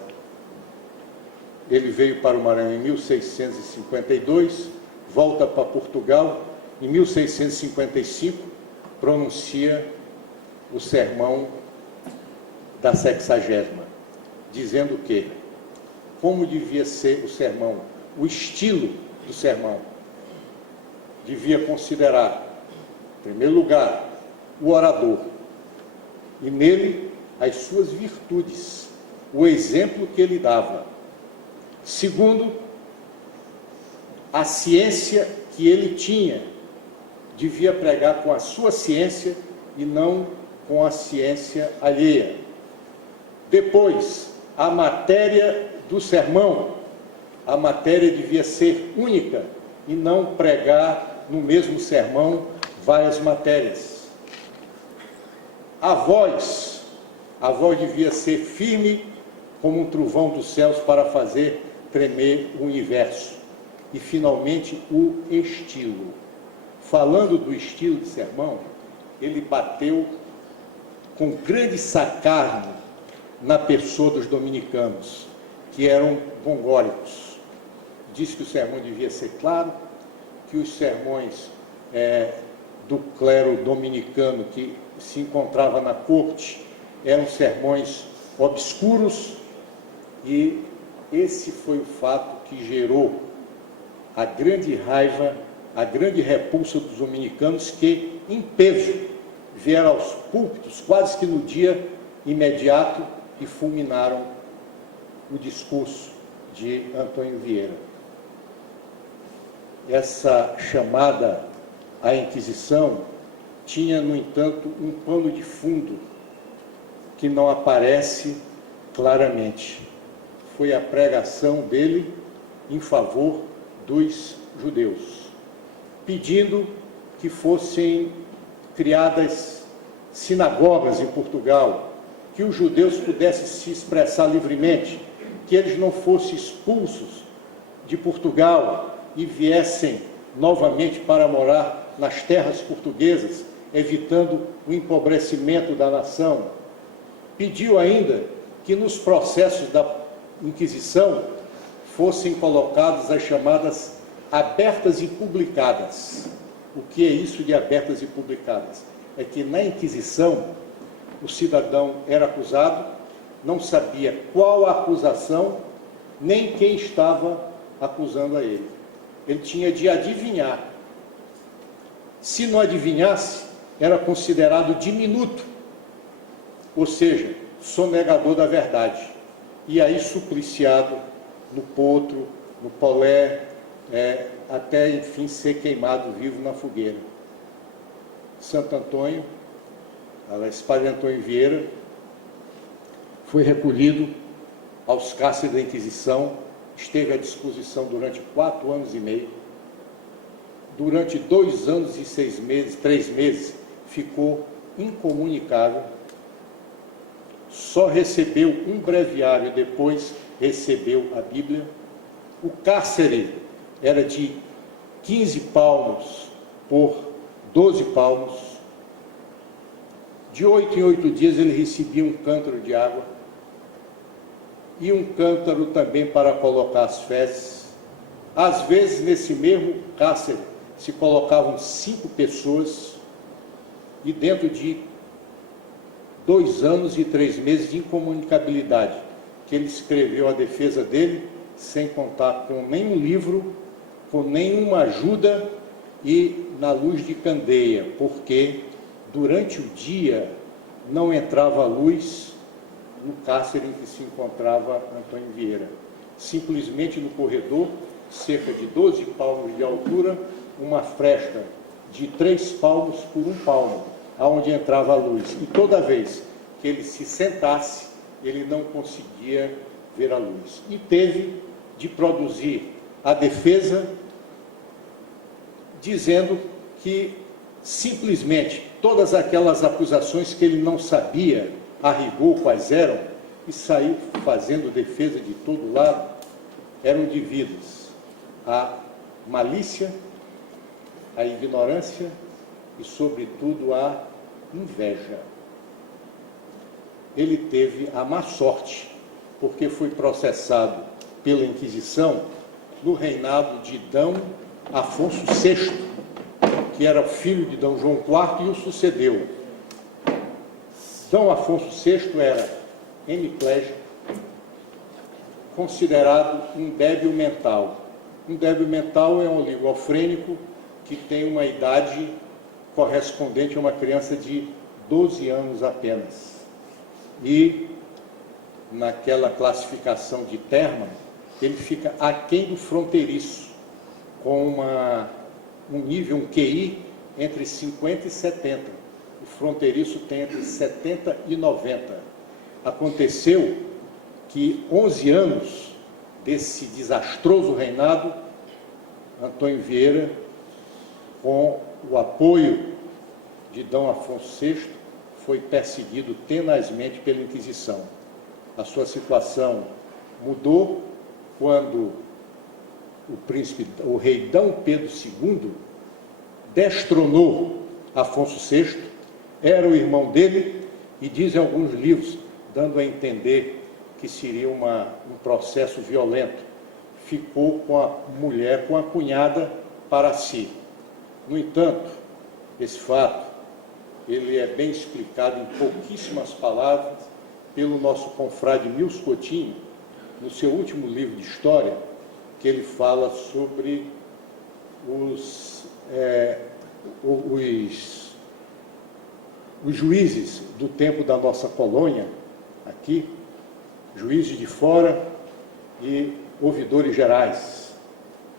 Ele veio para o Maranhão em 1652, volta para Portugal, em 1655, pronuncia o sermão da 60ª, dizendo que, como devia ser o sermão, o estilo do sermão, devia considerar, em primeiro lugar, o orador, e nele as suas virtudes, o exemplo que ele dava. Segundo, a ciência que ele tinha, devia pregar com a sua ciência e não com a ciência alheia. Depois, a matéria do sermão, a matéria devia ser única e não pregar no mesmo sermão várias matérias. A voz devia ser firme como um trovão dos céus para fazer tremer o universo. E, finalmente, o estilo. Falando do estilo de sermão, ele bateu com grande sarcasmo na pessoa dos dominicanos, que eram gongóricos. Disse que o sermão devia ser claro, que os sermões do clero dominicano que se encontrava na corte eram sermões obscuros, e esse foi o fato que gerou a grande raiva, a grande repulsa dos dominicanos, que, em peso, vieram aos púlpitos, quase que no dia imediato, e fulminaram o discurso de Antônio Vieira. Essa chamada à Inquisição tinha, no entanto, um pano de fundo que não aparece claramente. Foi a pregação dele em favor dos judeus, pedindo que fossem criadas sinagogas em Portugal, que os judeus pudessem se expressar livremente, que eles não fossem expulsos de Portugal e viessem novamente para morar nas terras portuguesas, evitando o empobrecimento da nação. Pediu ainda que nos processos da Inquisição fossem colocadas as chamadas abertas e publicadas. O que é isso de abertas e publicadas? É que na Inquisição o cidadão era acusado, não sabia qual a acusação, nem quem estava acusando a ele. Ele tinha de adivinhar. Se não adivinhasse, era considerado diminuto, ou seja, sonegador da verdade. E aí supliciado no potro, no polé, até, enfim, ser queimado vivo na fogueira. Santo Antônio, Padre Antônio Vieira, foi recolhido aos cárceres da Inquisição esteve à disposição durante 4 anos e meio. Durante 2 anos e 6 meses, 3 meses, ficou incomunicável. Só recebeu um breviário, depois recebeu a Bíblia. O cárcere era de 15 palmos por 12 palmos. De 8 em 8 dias ele recebia um cântaro de água e um cântaro também para colocar as fezes. Às vezes, nesse mesmo cárcere, se colocavam 5 pessoas, e dentro de 2 anos e 3 meses de incomunicabilidade, que ele escreveu a defesa dele, sem contar com nenhum livro, com nenhuma ajuda e na luz de candeia, porque durante o dia não entrava luz no cárcere em que se encontrava Antônio Vieira. Simplesmente no corredor, cerca de 12 palmos de altura, uma fresta de 3 palmos por 1 palmo, aonde entrava a luz. E toda vez que ele se sentasse, ele não conseguia ver a luz. E teve de produzir a defesa, dizendo que simplesmente todas aquelas acusações que ele não sabia a rigor quais eram, e saiu fazendo defesa de todo lado, eram devidas à malícia, à ignorância e, sobretudo, à inveja. Ele teve a má sorte, porque foi processado pela Inquisição no reinado de D. Afonso VI, que era filho de D. João IV e o sucedeu. D. Afonso VI era hemiplégico, considerado um débil mental. Um débil mental é um oligofrênico que tem uma idade correspondente a uma criança de 12 anos apenas. E, naquela classificação de Terman, ele fica aquém do fronteiriço, com um nível, um QI, entre 50 e 70. O fronteiriço tem entre 70 e 90. Aconteceu que 11 anos desse desastroso reinado, Antônio Vieira, com o apoio de D. Afonso VI, foi perseguido tenazmente pela Inquisição. A sua situação mudou quando o rei D. Pedro II destronou Afonso VI, era o irmão dele, e dizem alguns livros, dando a entender que seria um processo violento. Ficou com a mulher, com a cunhada para si. No entanto, esse fato, ele é bem explicado em pouquíssimas palavras pelo nosso confrade Nilson Coutinho, no seu último livro de história, que ele fala sobre os juízes do tempo da nossa colônia, aqui, juízes de fora e ouvidores gerais.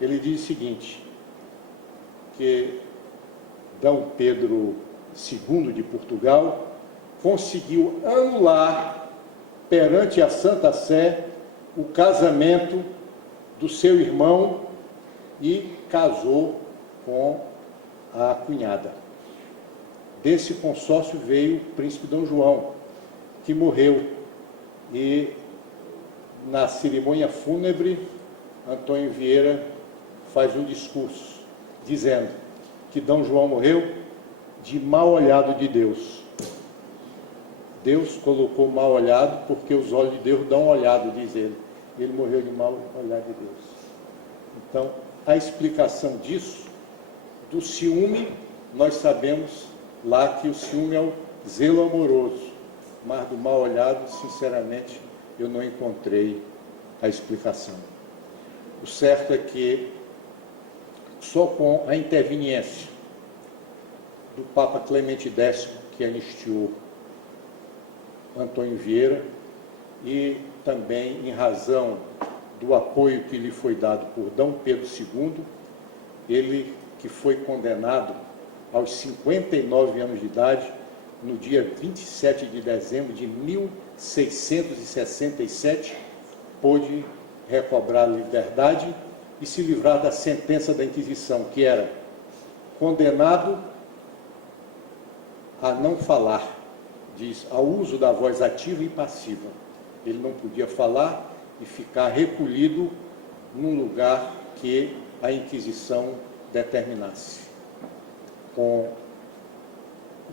Ele diz o seguinte, que D. Pedro II de Portugal conseguiu anular perante a Santa Sé o casamento do seu irmão e casou com a cunhada. Desse consórcio veio o príncipe D. João, que morreu, e na cerimônia fúnebre, Antônio Vieira faz um discurso, dizendo que D. João morreu de mal olhado de Deus. Deus colocou mal olhado porque os olhos de Deus dão olhado, diz ele. Ele morreu de mal olhado de Deus. Então, a explicação disso, do ciúme, nós sabemos lá que o ciúme é o zelo amoroso, mas do mal olhado, sinceramente, eu não encontrei a explicação. O certo é que só com a interveniência do Papa Clemente X, que anistiou Antônio Vieira, e também em razão do apoio que lhe foi dado por D. Pedro II, ele que foi condenado aos 59 anos de idade, no dia 27 de dezembro de 1667, pôde recobrar a liberdade e se livrar da sentença da Inquisição, que era condenado a não falar, diz, ao uso da voz ativa e passiva. Ele não podia falar e ficar recolhido num lugar que a Inquisição determinasse.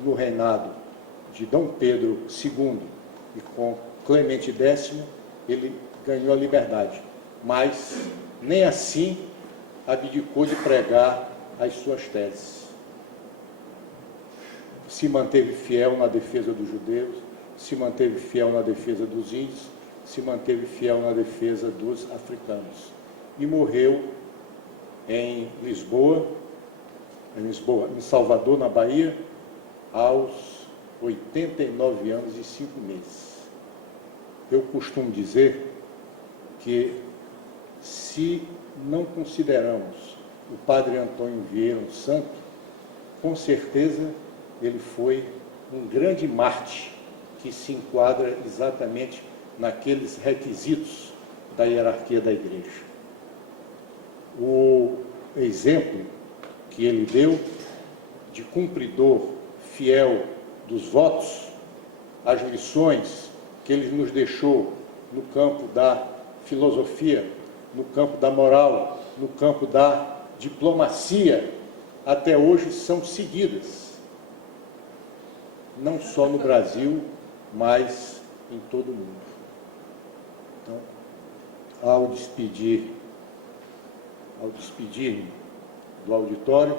No reinado de Dom Pedro II e com Clemente X, ele ganhou a liberdade, mas nem assim abdicou de pregar as suas teses. Se manteve fiel na defesa dos judeus, se manteve fiel na defesa dos índios, se manteve fiel na defesa dos africanos. E morreu em Salvador, na Bahia, aos 89 anos e 5 meses. Eu costumo dizer que, se não consideramos o padre Antônio Vieira um santo, com certeza ele foi um grande mártir que se enquadra exatamente naqueles requisitos da hierarquia da Igreja. O exemplo que ele deu de cumpridor fiel dos votos, as lições que ele nos deixou no campo da filosofia, no campo da moral, no campo da diplomacia, até hoje são seguidas, não só no Brasil, mas em todo o mundo. Então, ao despedir-me do auditório,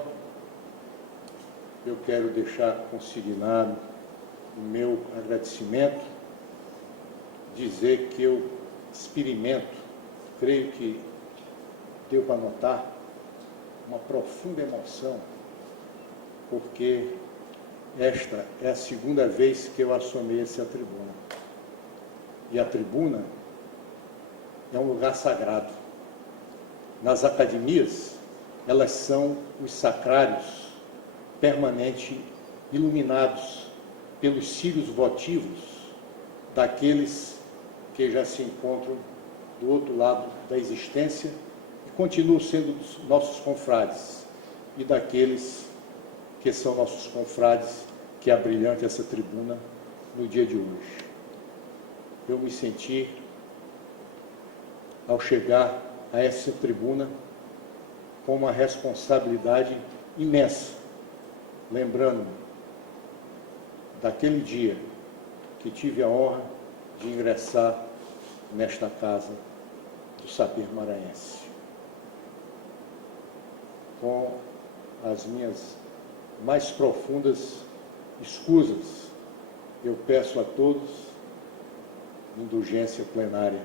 eu quero deixar consignado o meu agradecimento, dizer que eu experimento, creio que deu para notar, uma profunda emoção, porque esta é a segunda vez que eu assumei essa tribuna. E a tribuna é um lugar sagrado. Nas academias, elas são os sacrários permanente iluminados pelos círios votivos daqueles que já se encontram do outro lado da existência e continuam sendo nossos confrades, e daqueles que são nossos confrades que abrilhante essa tribuna no dia de hoje. Eu me senti, ao chegar a essa tribuna, com uma responsabilidade imensa, lembrando-me daquele dia que tive a honra de ingressar nesta casa do saber maranhense. Com as minhas mais profundas escusas, eu peço a todos indulgência plenária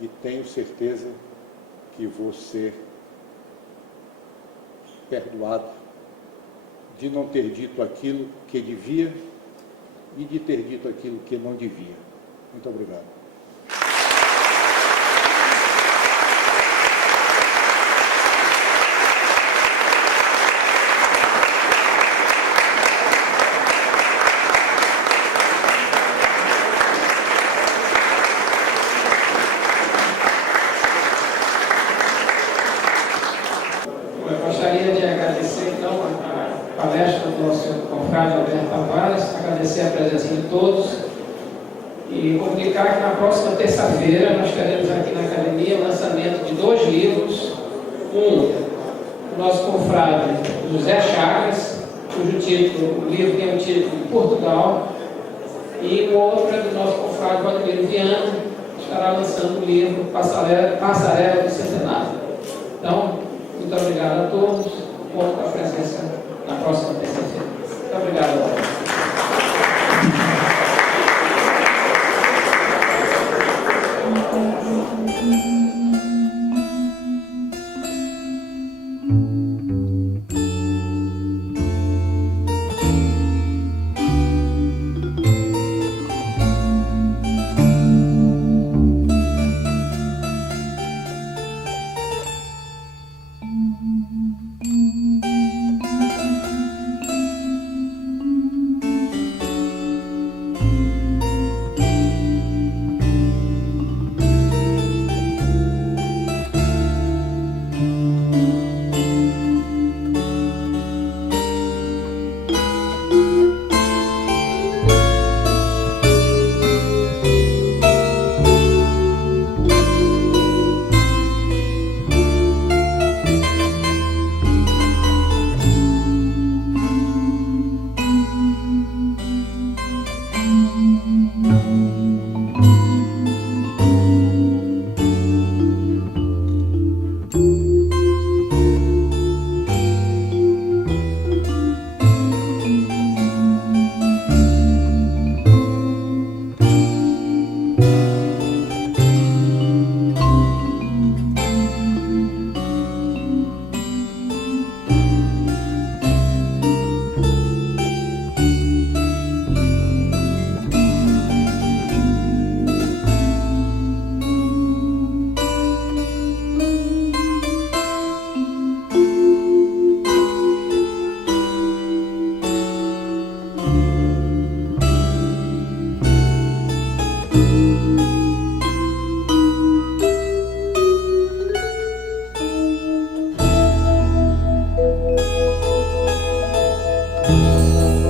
e tenho certeza que vou ser perdoado de não ter dito aquilo que devia e de ter dito aquilo que não devia. Muito obrigado. Eu gostaria de agradecer, então, a palestra do nosso confrade Alberto Tavares, agradecer a presença de todos e comunicar que na próxima terça-feira nós teremos aqui na academia o lançamento de 2 livros. Um, do nosso confrade José Chagas, cujo título, o livro tem o título Portugal, e o outro é do nosso confrade Valdemiro Viana, que estará lançando o livro Passarela do Centenário. Então, muito obrigado a todos por a presença na próxima terça-feira. Muito obrigado. Música